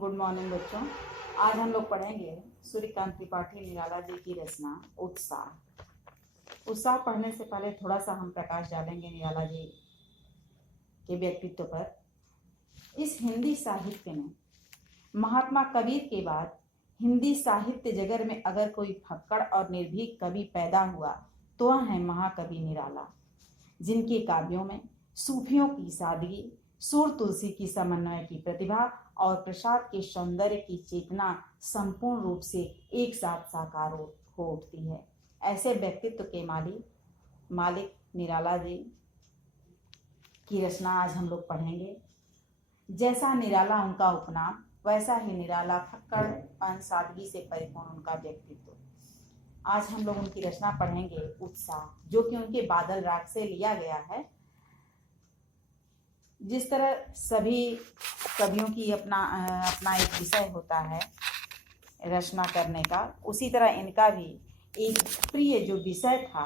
Good morning बच्चों। आज हम लोग पढ़ेंगे सूर्यकांत त्रिपाठी निराला जी की रचना उत्साह। उत्साह पढ़ने से पहले थोड़ा सा हम प्रकाश डालेंगे निराला जी के व्यक्तित्व पर। इस हिंदी साहित्य में महात्मा कबीर के बाद हिंदी साहित्य जगत में अगर कोई फक्कड़ और निर्भीक कवि पैदा हुआ तो वह है महाकवि निराला, जिनके काव्यों में सूफियों की सादगी, सूर तुलसी की समन्वय की प्रतिभा और प्रसाद के सौंदर्य की चेतना संपूर्ण रूप से एक साथ साकार हो उठती है। ऐसे व्यक्तित्व के मालिक निराला जी की रचना आज हम लोग पढ़ेंगे। जैसा निराला उनका उपनाम, वैसा ही निराला फक्कड़पन सादगी से परिपूर्ण उनका व्यक्तित्व। आज हम लोग उनकी रचना पढ़ेंगे उत्साह, जो कि उनके बादल राग से लिया गया है। जिस तरह सभी कवियों की अपना एक विषय होता है रचना करने का, उसी तरह इनका भी एक प्रिय जो विषय था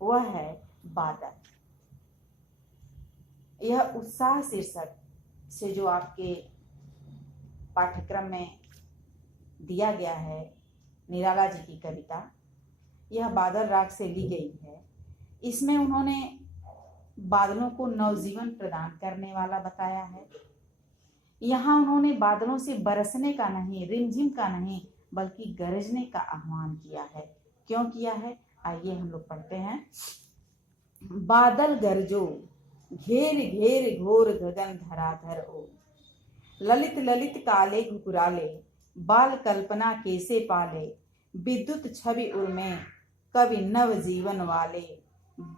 वह है बादल। यह उत्साह शीर्षक से जो आपके पाठ्यक्रम में दिया गया है निराला जी की कविता, यह बादल राग से ली गई है। इसमें उन्होंने बादलों को नवजीवन प्रदान करने वाला बताया है। यहाँ उन्होंने बादलों से बरसने का नहीं, रिमझिम का नहीं, बल्कि गरजने का आह्वान किया है। क्यों किया है, आइए हम लोग पढ़ते हैं। बादल गरजो, घेर घेर घोर गगन धराधर ओ, ललित ललित काले घुकुराले, बाल कल्पना कैसे पाले, विद्युत छवि उर्मे कवि नव जीवन वाले,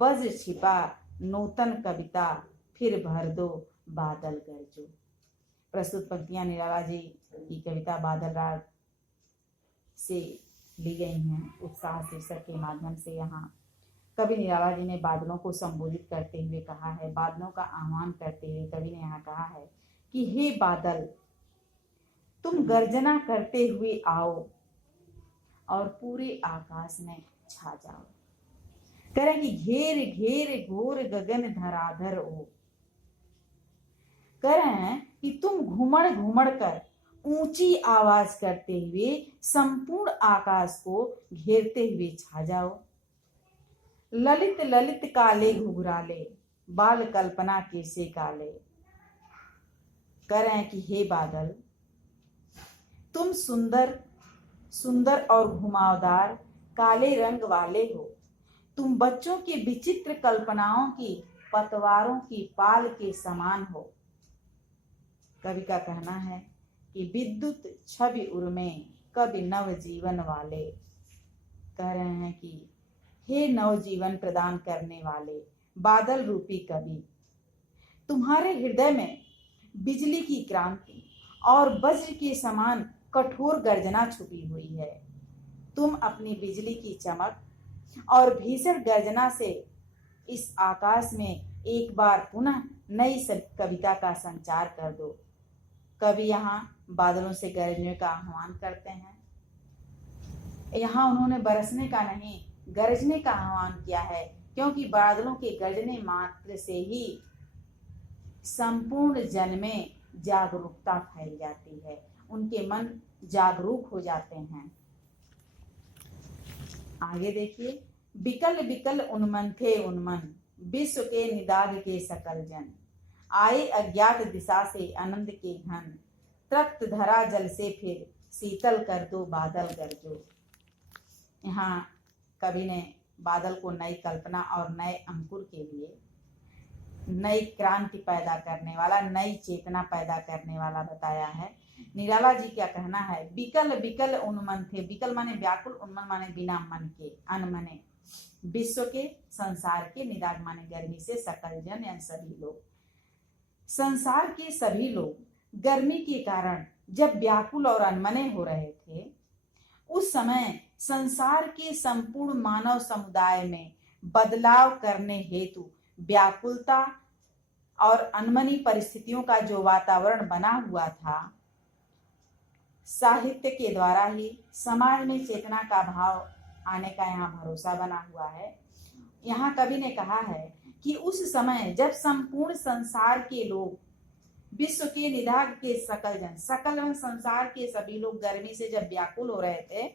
वज्र छिपा नूतन कविता फिर भर दो बादल गरजो। प्रस्तुत पंक्तियां निराला जी की कविता बादल राग से ली गई हैं। उत्साह शीर्षक के माध्यम से यहाँ कवि निराला जी ने बादलों को संबोधित करते हुए कहा है, बादलों का आह्वान करते हुए कवि ने यहाँ कहा है कि हे बादल, तुम गर्जना करते हुए आओ और पूरे आकाश में छा जाओ। कह रहे कि घेर घेर घोर गगन धराधर हो। कह रहे हैं कि तुम घुमड़ घुमड़ कर ऊंची आवाज करते हुए संपूर्ण आकाश को घेरते हुए छा जाओ। ललित ललित काले घुघराले, बाल कल्पना कैसे काले। कह रहे हैं कि हे बादल, तुम सुंदर सुंदर और घुमावदार काले रंग वाले हो। तुम बच्चों के विचित्र कल्पनाओं की पतवारों की पाल के समान हो। कवि का कहना है कि विद्युत छवि उर्मे कवि नव जीवन वाले। कह रहे हैं कि हे नवजीवन प्रदान करने वाले बादल रूपी कवि, तुम्हारे हृदय में बिजली की क्रांति और वज्र के समान कठोर गर्जना छुपी हुई है। तुम अपनी बिजली की चमक और भीषण गर्जना से इस आकाश में एक बार पुनः नई कविता का संचार कर दो। कवि यहाँ बादलों से गरजने का आह्वान करते हैं। यहाँ उन्होंने बरसने का नहीं, गरजने का आह्वान किया है, क्योंकि बादलों के गरजने मात्र से ही संपूर्ण जन में जागरूकता फैल जाती है, उनके मन जागरूक हो जाते हैं। आगे देखिए, बिकल बिकल उन्मन थे उन्मन, विश्व के निदाग के सकल जन, आए अज्ञात दिशा से आनंद के घन, तृप्त धरा जल से फिर शीतल कर दो बादल गरजो। यहाँ कवि ने बादल को नई कल्पना और नए अंकुर के लिए, नई क्रांति पैदा करने वाला, नई चेतना पैदा करने वाला बताया है। निराला जी क्या कहना है, बिकल बिकल उन्मन थे, बिकल माने व्याकुल, उन्मन माने बिना मन के, अनमने, विश्व के, संसार के, निदाग माने गर्मी से, सकल जन यानी सभी लोग। संसार के सभी लोग गर्मी के कारण जब व्याकुल और अनमने हो रहे थे, उस समय संसार के संपूर्ण मानव समुदाय में बदलाव करने हेतु व्याकुलता और अनमनी परिस्थितियों का जो वातावरण बना हुआ था, साहित्य के द्वारा ही समाज में चेतना का भाव आने का यहाँ भरोसा बना हुआ है। यहाँ कवि ने कहा है कि उस समय जब संपूर्ण संसार के लोग विश्व के निधाग के सकल जन, सकल संसार के सभी लोग गर्मी से जब व्याकुल हो रहे थे,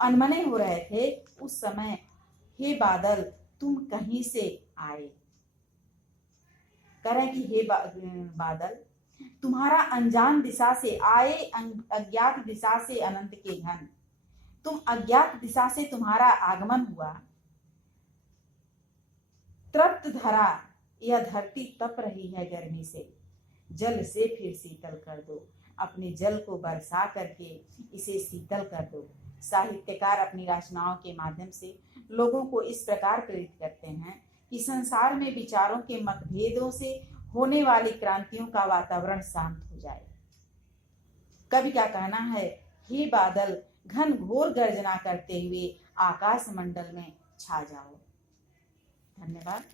अनमने हो रहे थे, उस समय हे बादल तुम कहीं से आए। करें कि हे बादल तुम्हारा अनजान दिशा से आए, अज्ञात दिशा से अनंत के घन, तुम अज्ञात दिशा से तुम्हारा आगमन हुआ। तृप्त धरा यह धरती तप रही है गर्मी से, जल से फिर शीतल कर दो, अपने जल को बरसा करके इसे शीतल कर दो। साहित्यकार अपनी रचनाओं के माध्यम से लोगों को इस प्रकार प्रेरित करते हैं कि संसार में विचारों के मतभेदों से होने वाली क्रांतियों का वातावरण शांत हो जाए। कवि का कहना है, हे बादल घन घोर गर्जना करते हुए आकाश मंडल में छा जाओ। धन्यवाद।